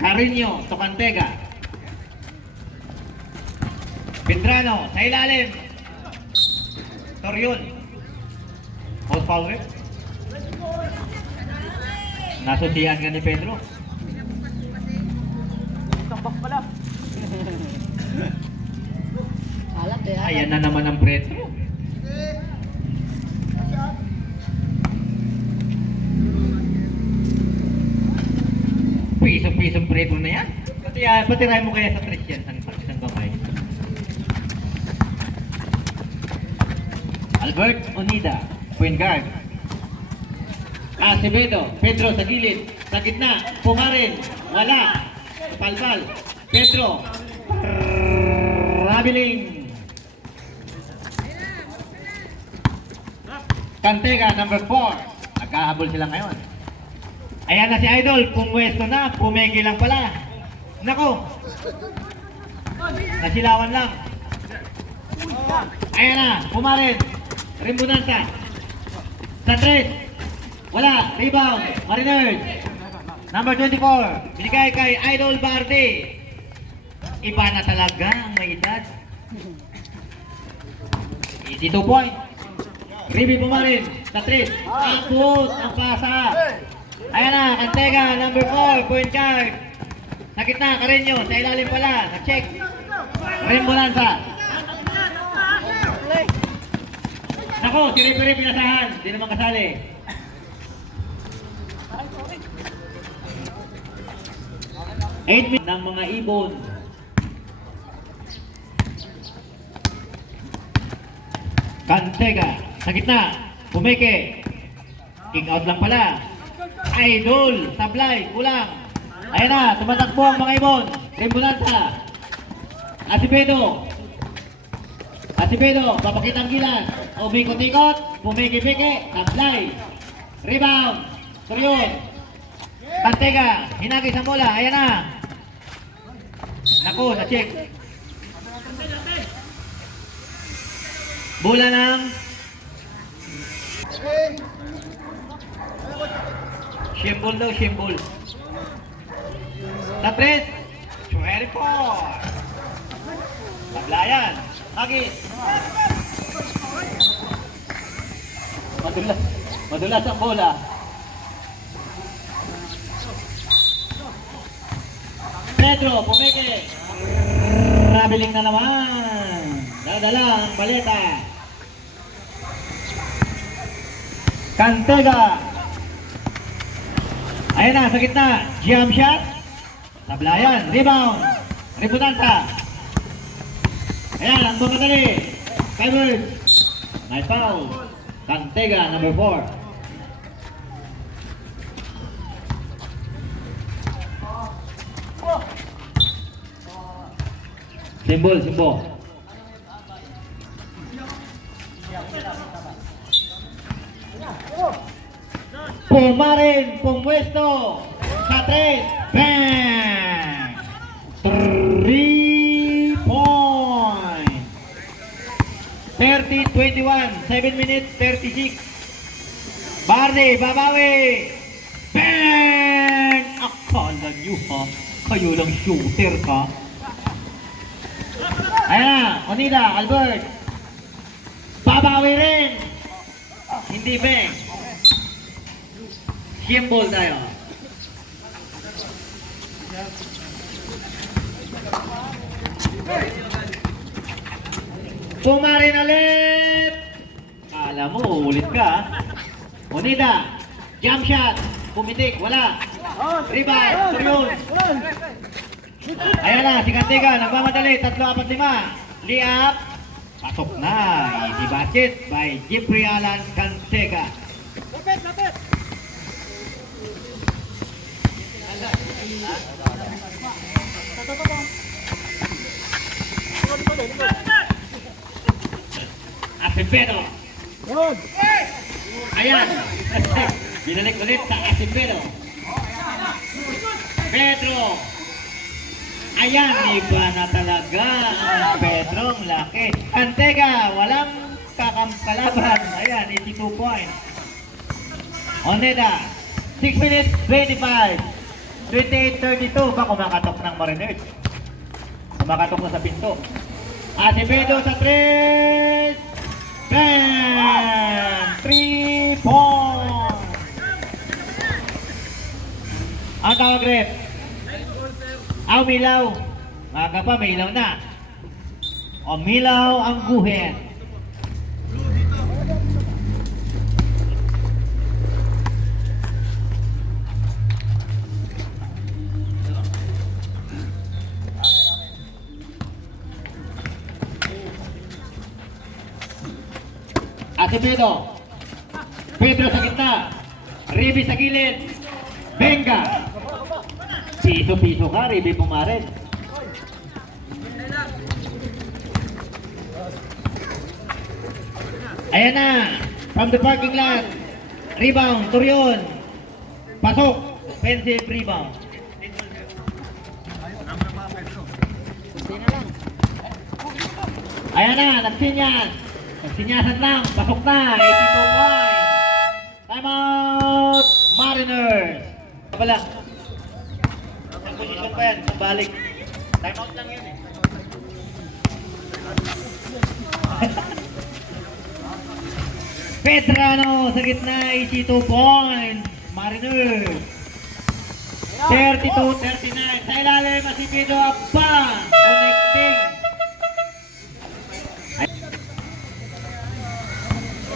Carino to Cantega. Pedrano sa ilalim. Torion. Out foul rin. Nasusiyan ka ni Pedro. Tambak pala. Alat eh. Ayan na naman ang Pedro. Piso-pisong Pedro na yan. Patiray mo kaya sa tres yan sa isang kamay. Albert Onida, point guard. Acevedo, Pedro sa gilid, sa gitna, Pumarin, wala, palpal, Pedro, Rabiling, Cantega, number 4, nagkahabol sila ngayon. Ayan na si Idol, pumwesto na, pumegi lang pala. Nako, nasilawan lang. Ayan na, Pumarin, Rimbunansa, sa 3, wala, rebound, Mariners. Number 24, binigay kay Idol Barde. Iba na talaga ang may edad. Easy 2 point. Ribi Pumarin, sa 3. Akot ang pasa. Ayan na, Cantega, number 4, point guard. Sa gitna, Carino, sa ilalim pala, na-check. Rimbolanza. Nako, si referee pinasahan, di naman kasali. 8 minutes ng mga ibon. Cantega, sa gitna, Pumeke. Kick out lang pala. Idol, sablay, kulang. Ayan na, tumatakbo ang mga ibon. Rimbunansa. Acevedo, papakitang gilas. Umikot-ikot, Pumeke-peke, sablay. Rebound, Torion. Cantega, hinagis ang bola, ayan na. Naku, na-check. Bola ng Shimbol daw, Shimbol. Sa 3, 24. Paglayan, hagis. Madulas ang bola. Pedro, Pumeke. Rabiling na naman. Dadala ang baleta. Cantega. Ayan na, sa gitna. Jam shot. Sablayan. Rebound. Ributansa. Ayan, ang bumadali. Kybert. Nice foul. Cantega, number 4. Simbol. Pumarin, pumwesto. Sa 3. Bang! 3 point. 30-21. 7 minutes, 36. Barney, babawi. Bang! Akala nyo ha, kayo lang shooter ka. Ayan na, Onida, Albert. Babawi rin. Hindi bang. Shimbol tayo. Pumarin ulit. Alam mo, ulit ka. Onida, jump shot. Pumitik, wala. Rebound, Torion. Ayan na, si Cantega, nagmamadali, 3-4-5. Layup, pasok na. Easy basket by Jeffrey Alan Cantega. Lapit. Acevedo. Ayan. Binalik ulit sa Acevedo. Pedro. Ayan, iba na talaga ang Pedro, ang laki. Cantega, walang kalaban. Ayan, 82 points. Oneda, 6 minutes, 25. 28-32 ba kumakatok ng Mariners? Kumakatok na sa pinto. Acevedo sa 3. Bam! 3 points! Ang tawag rep. Milaw. Maga pa, may ilaw na. O milaw ang guhit. Acevedo. Pedro sa gitna. Riby sa gilid. Benga. Piso-piso ka, Riby pumarin. Ayan na. From the parking lot. Rebound. Turion. Pasok. Offensive rebound. Ayan na. Nagsinyas. Nagsinyasan lang. Pasok na. 82 points. Time out. Mariners. Pala. Ang posisyon pa yan. Balik. Time out lang yun eh. Pedrano sa gitna, 82 points. Mariners. 32-39. Sa ilalim, Acevedo pa. Connecting.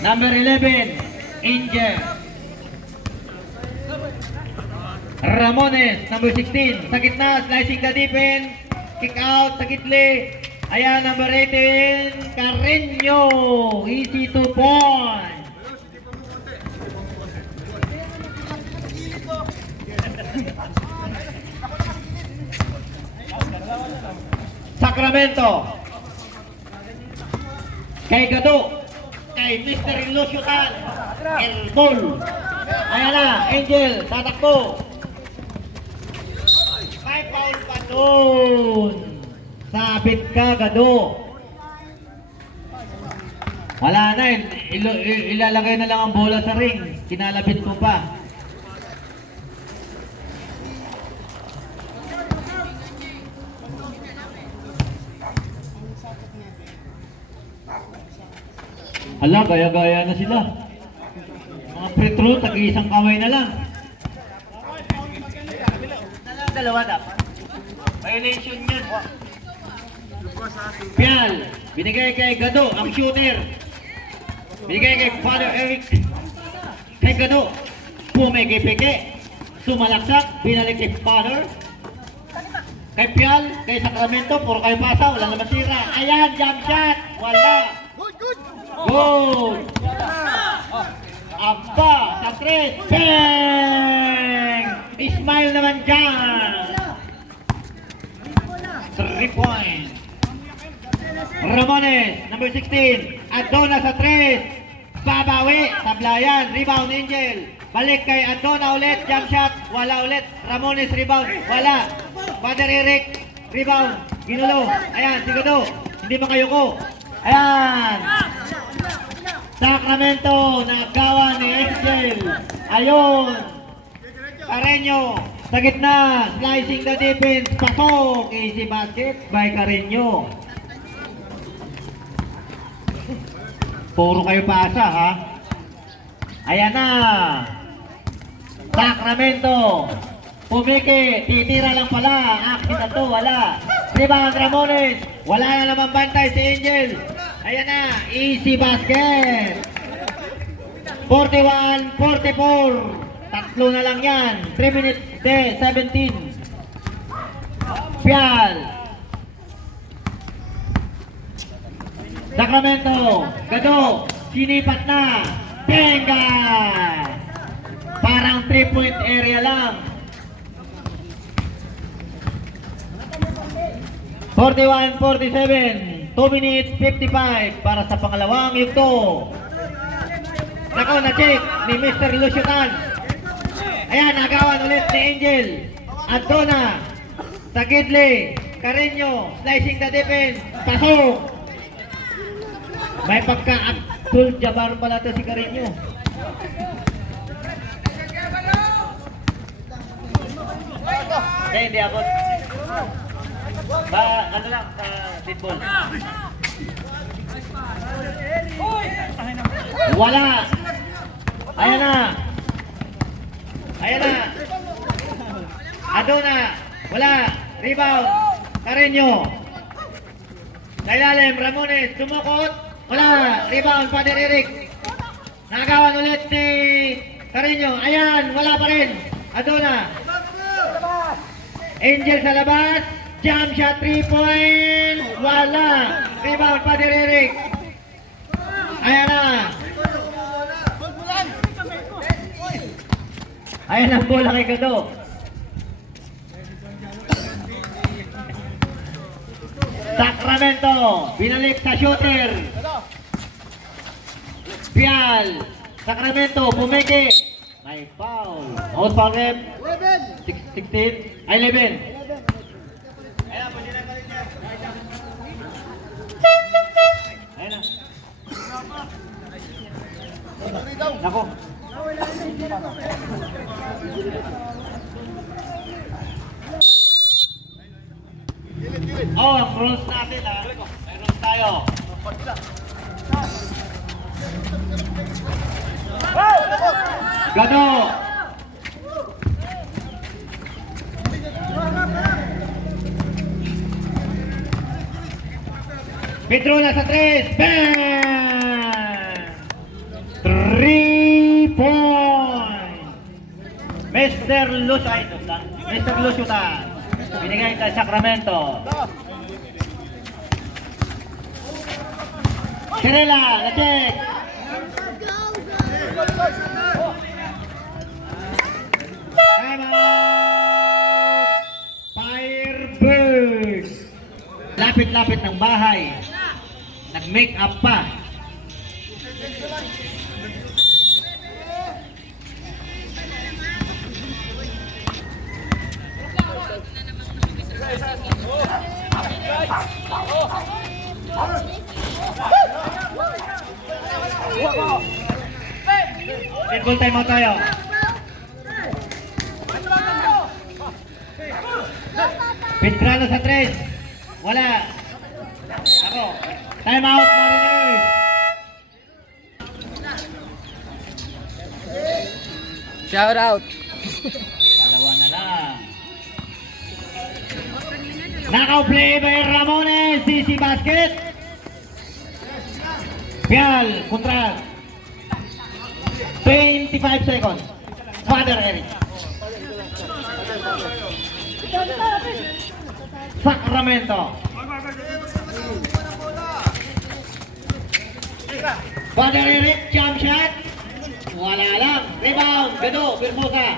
Number 11, Angel. Ramones, number 16. Sa gitna, slicing the defense. Kick out sa gitli. Ayan, number 18, Carreño. Easy 2 points. Sacramento. Kay Gado. Kay Mr. Ilusiotan. El Ball. Ayan na, Angel. Tatakbo. 5 foul pa doon. Sabit ka, Gado. Wala na, ilalagay na lang ang bola sa ring. Kinalabit ko pa. Ala, gaya-gaya na sila. Mga free throw, tag-iisang kamay na lang. Dalawa dapat. Violation yun. Pial, binigay kay Gado, ang shooter. Binigay kay Father Eric. Kay Gado, pumeke-peke. Sumalaksak, binalik kay Father. Kay Pial, kay Sacramento, puro kayo pasa, wala naman sira. Ayan, jump shot, wala. Good. Aba, sa 3. Bang! Ismail naman dyan. 3 points. Ramones, number 16. Adona sa 3. Babawi, tablayan. Rebound, Angel. Balik kay Adona ulit. Jump shot, wala ulit. Ramones, rebound, wala. Father Eric, rebound. Ginulo. Ayan, sigado. Hindi makayuko. Ayan. Sacramento, nagawa ni Angel. Ayun. Carreño, sa gitna, slicing the defense, pasok. Easy basket by Carreño. Puro kayo pasa, ha? Ayan na. Sacramento. Pumiki, titira lang pala. Action na to, wala. Rebound Ramones. Wala na naman bantay si Angel. Ayan na, easy basket. 41-44. Tatlo na lang yan. 3 minutes, 17. Pial. Sacramento. Gado. Sinipat na. Benga. Parang 3-point area lang. 41-47. 2 minutes 55 para sa pangalawang yugto. Nako, na-check ni Mr. Lusiotan. Ayan, nagawan ulit ni Angel. Adona. Sa Gidley. Carreño. Slicing the defense. Pasok. May pagka-Abdul Jabbar pala to si Carreño. Hindi abot. Ba, ano lang, sa football. Wala. Ayan na. Ayan na. Aduna. Wala. Rebound. Carreño. Sa ilalim, Ramones. Tumukot. Wala. Rebound, Father Eric. Nagawan ulit ni Carreño. Ayan. Wala pa rin. Aduna. Angel sa labas. Jump shot 3 point. Wala. Rebound, Father Eric. Ayan na. Ayan ang bola kay Gado. Sacramento. Binalik sa shooter. Pial. Sacramento. Pumiki. May foul. Out foul rep. 16. Ay, 11. Ayan na. Nako. Oh, ang rules natin ha. May rules tayo. Gado. Pedro na sa 3. Bang! 3 point. Mr. Luciuta. Mr. Luciuta. Binigay sa Sacramento. Sirela, na-check. Time out. Firebird. Lapit-lapit ng bahay. Nag-make up pa. Full time out tayo. Pedrano sa 3. Wala. Ako. Time out, Mariners. Shout out. Dalawa na lang. Naka-play by Ramones. CC Basket. Pial, kontras. 25 seconds. Father Eric. Sacramento. Father Eric, jump shot. Wala lang. Rebound. Gado, Bermosa.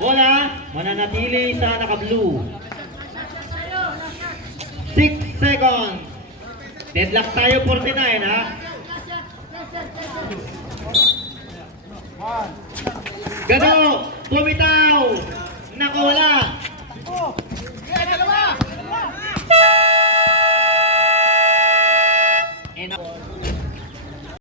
Bola, mananatili sa naka-blue. 6 seconds. Deadlock tayo 49 ha. Gado, bumitaw. Naku, wala.